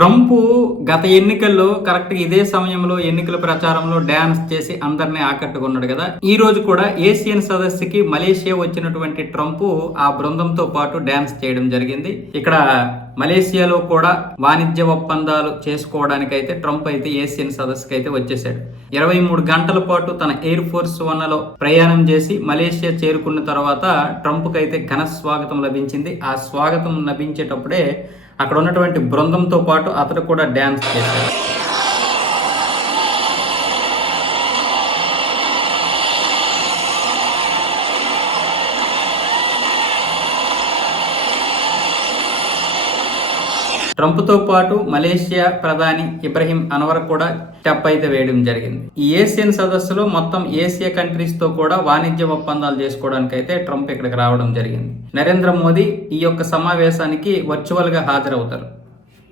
Trump గత ఎన్నికల్లో correct ఇదే సమయంలో ఎన్నికల ప్రచారంలో డ్యాన్స్ చేసి అందరినీ ఆకట్టుకున్నాడు కదా. ఈ రోజు కూడా ఏసియన్ సదస్సుకి మలేషియా వచ్చినటువంటి ట్రంప్ ఆ బృందంతో పాటు డ్యాన్స్ చేయడం జరిగింది. ఇక్కడ మలేషియాలో కూడా వాణిజ్య ఒప్పందాలు చేసుకోవడానికైతే ట్రంప్ అయితే ఏసియన్ సదస్సుకి అయితే వచ్చేసాడు ఇరవై మూడు గంటల పాటు తన ఎయిర్ ఫోర్స్ వన్లో ప్రయాణం చేసి మలేషియా చేరుకున్న తర్వాత ట్రంప్కి అయితే ఘన స్వాగతం లభించింది. ఆ స్వాగతం లభించేటప్పుడే అక్కడ ఉన్నటువంటి బృందంతో పాటు అతడు కూడా డ్యాన్స్ చేశాడు. ట్రంప్తో పాటు మలేషియా ప్రధాని ఇబ్రహీం అన్వర్ కూడా స్టెప్ అయితే వేయడం జరిగింది. ఈ ఏషియన్ సదస్సులో మొత్తం ఏషియా కంట్రీస్తో కూడా వాణిజ్య ఒప్పందాలు చేసుకోవడానికి అయితే ట్రంప్ ఇక్కడికి రావడం జరిగింది. నరేంద్ర మోదీ ఈ యొక్క సమావేశానికి వర్చువల్గా హాజరవుతారు.